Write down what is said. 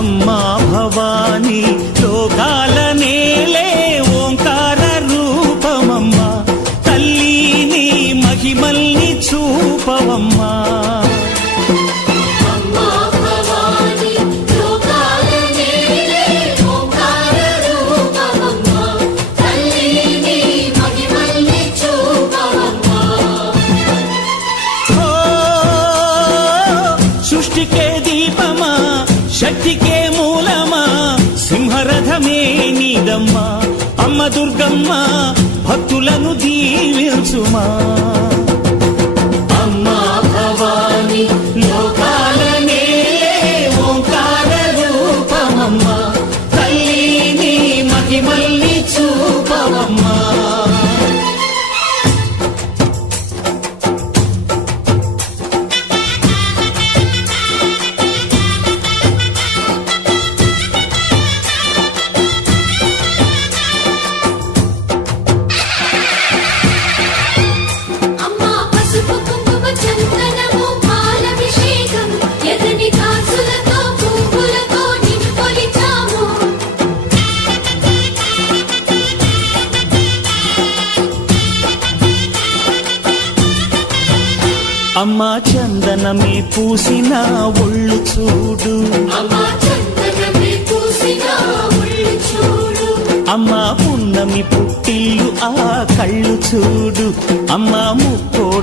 అమ్మా భవాని లోకాల నేలే ఓంకార రూపమమ్మా తల్లిని మహిమల్ని చూపవమ్మా సృష్టికే దీపమా శక్తికే మూలమా సింహరథమే నీదమ్మా అమ్మ దుర్గమ్మ భక్తులను దీవించుమా అమ్మా భవాని లోకాల నేలే ఓంకార రూపమమ్మా తల్లిని మహిమల్ని చూపవమ్మా అమ్మా చందనమే పూసిన ఒళ్ళు చూడు అమ్మా పున్నమి పుట్టిల్లు ఆ కళ్ళు చూడు అమ్మా